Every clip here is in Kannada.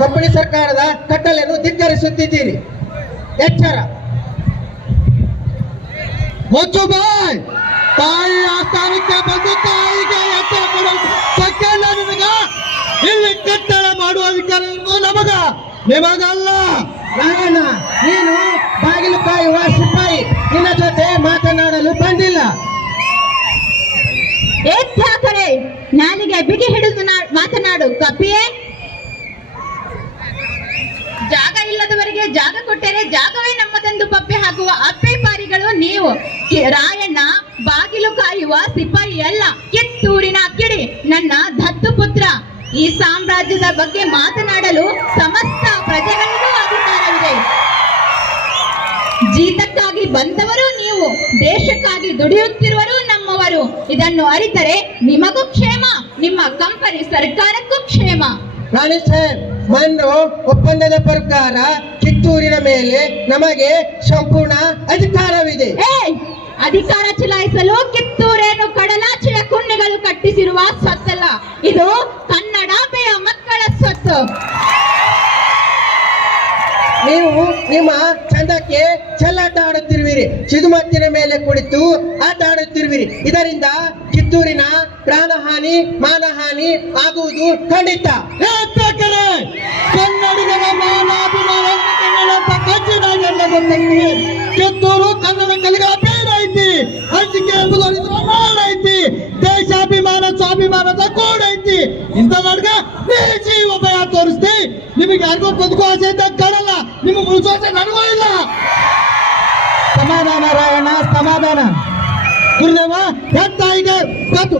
ಕಂಪನಿ ಸರ್ಕಾರದ ಕಟ್ಟಲೆಯನ್ನು ಧಿಕ್ಕರಿಸುತ್ತಿದ್ದೀರಿ. ಎಚ್ಚರ. ಮುಚ್ಚು ಬಾಯ್. ತಾಯಿ ಆಸ್ಥಾನಕ್ಕೆ ಬಂದು ತಾಯಿಗೆ ಎಚ್ಚರ ಕೊಡುವ ಸಕ್ಕೆಲ್ಲ ನಿನಗ. ಇಲ್ಲಿ ಕಟ್ಟಡ ಮಾಡುವ ಅಧಿಕಾರ ನಮಗ, ನಿಮಗಲ್ಲ. ರಾಯಣ್ಣ, ನೀನು ಬಾಗಿಲು ಕಾಯುವ ಸಿಪಾಯಿ, ನಿನ್ನ ಜೊತೆ ಮಾತನಾಡಲು ಬಂದಿಲ್ಲ. ಏತ್ಯಾಕಡೆ ನಾಲಿಗೆ ಬಿಗಿ ಹಿಡಿದು ಮಾತನಾಡು ಕಪಿಯೇ. ಜಾಗ ಇಲ್ಲದವರಿಗೆ ಜಾಗ ಕೊಟ್ಟರೆ ಜಾಗವೇ ನಮ್ಮದೆಂದು ಪಪ್ಪೆ ಹಾಕುವ ಅಪ್ಪೆ ಪಾರಿಗಳು ನೀವು. ರಾಯಣ್ಣ ಬಾಗಿಲು ಕಾಯುವ ಸಿಪಾಯಿ ಅಲ್ಲ, ಕಿತ್ತೂರಿನ ಕಿಡಿ, ನನ್ನ ದತ್ತು ಪುತ್ರ. ಈ ಸಾಮ್ರಾಜ್ಯದ ಬಗ್ಗೆ ಮಾತನಾಡಲು ಸಮಸ್ತ ಪ್ರಜೆಗಳಿಗೂ ಅಧಿಕಾರವಿದೆ. ಜೀತಕ್ಕಾಗಿ ಬಂದವರು ನೀವು, ದೇಶಕ್ಕಾಗಿ ದುಡಿಯುತ್ತಿರುವರು ನಮ್ಮವರು. ಇದನ್ನು ಅರಿತರೆ ನಿಮಗೂ ಕ್ಷೇಮ, ನಿಮ್ಮ ಕಂಪನಿ ಸರ್ಕಾರಕ್ಕೂ ಕ್ಷೇಮ. ರಾಣಿ ಸಾಹೇಬ್, ಮನ್ನು ಒಪ್ಪಂದದ ಪ್ರಕಾರ ಕಿತ್ತೂರಿನ ಮೇಲೆ ನಮಗೆ ಸಂಪೂರ್ಣ ಅಧಿಕಾರವಿದೆ. ಅಧಿಕಾರ ಚಲಾಯಿಸಲು ಕಿತ್ತೂರೇನು ಕಡಲಾಚೆಯ ಕುಣ್ಣೆಗಳು ಕಟ್ಟಿಸಿರುವ ಸ್ವತ್ತಲ್ಲ, ಇದು ಕನ್ನಡಾಂಬೆಯ ಮಕ್ಕಳ ಸ್ವತ್ತು. ನೀವು ನಿಮ್ಮ ಚಂದಕ್ಕೆ ಚೆಲ್ಲಾಟ ಆಡುತ್ತಿರುವಿರಿ, ಚಿದುಮತ್ತಿನ ಮೇಲೆ ಕುಳಿತು ಆಟ ಆಡುತ್ತಿರುವಿರಿ. ಇದರಿಂದ ಕಿತ್ತೂರಿನ ಪ್ರಾಣಹಾನಿ ಮಾನಹಾನಿ ಆಗುವುದು ಖಂಡಿತ. ಕನ್ನಡಿಗರ ಮಾನಾಭಿಮಾನ ಕಿತ್ತೂರು ಕನ್ನಡ ಕಲಿಗಳ ಬೇಡ ಐತಿ, ಹಂಚಿಕೆ ಎಂಬುದು ಐತಿ, ದೇಶಾಭಿಮಾನ ಸ್ವಾಭಿಮಾನದ ಕೂಡ ಐತಿ. ಇಂಥ ನಡ್ಗ ಜೀವ ಭಯ ತೋರಿಸ್ತಿ. ನಿಮಗೆ ಯಾರಿಗೂ ಬದುಕು ಆಸೆ ಇದ್ದ ಕಾಣಲ್ಲ, ನಿಮಗೆ ಉಳಿಸೋ ಆಸೆ ನನಗೂ ಇಲ್ಲ. ಸಮಾಧಾನ ರಾಯಣ್ಣ, ಸಮಾಧಾನ. ಗುರುದೇವ ತಾಯಿಗೆ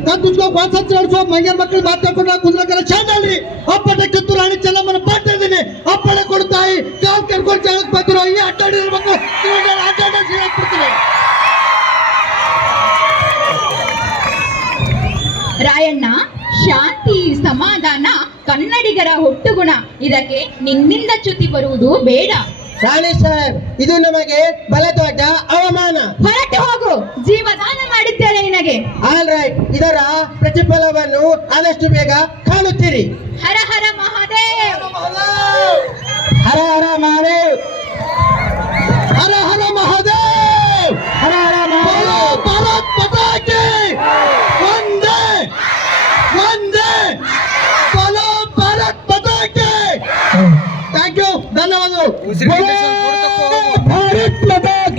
ಕತ್ತುಚ್ಕೋ ವಾಸತ್ ನಡೆಸೋ ಮಂಗ್ಯರ ಮಕ್ಕಳು ಮಾತಾಡ್ಕೊಂಡು ಕುದುರೆಗೆಲ್ಲ ಚಂದ ಅಲ್ರಿ. ಅಪ್ಪಟ ಕಿತ್ತೂರು ರಾಣಿ ಚೆನ್ನಮ್ಮನ ಪಾಠ ಇದ್ದೀನಿ. ಅಪ್ಪಳೆ ಕೊಡ್ತಾಯಿ ಕಾವು ಕೆರ್ಕೊಂಡು ಜಾಗಕ್ಕೆ ಬಂದಿರೋ ಈ ಅಡ್ಡಾಡಿರೋ ಮಕ್ಕಳು ಅಡ್ಡಾಡ ಸಿಗಾಕ್ಬಿಡ್ತೀನಿ. ರಾಯಣ್ಣ, ಶಾಂತಿ ಸಮಾಧಾನ ಕನ್ನಡಿಗರ ಹುಟ್ಟುಗುಣ. ಇದಕ್ಕೆ ನಿನ್ನಿಂದ ಚ್ಯುತಿ ಬರುವುದು ಬೇಡ. ರಾಣಿ ಸಾಹೇಬ್, ಇದು ನಮಗೆ ಬಲ ದೊಡ್ಡ ಅವಮಾನ. ಹೊರಟು ಹೋಗು, ಜೀವದಾನ ಮಾಡಿದ್ದೇನೆ ನಿನಗೆ. ಆಲ್ ರೈಟ್, ಇದರ ಪ್ರತಿಫಲವನ್ನು ಆದಷ್ಟು ಬೇಗ ಕಾಣುತ್ತೀರಿ. ಹರ ಹರ ಮಹಾದೇವ್. ಹರ ಹರ ಮಹಾದೇವ್. ಹರ ಹರ ಮಹಾದೇವ್.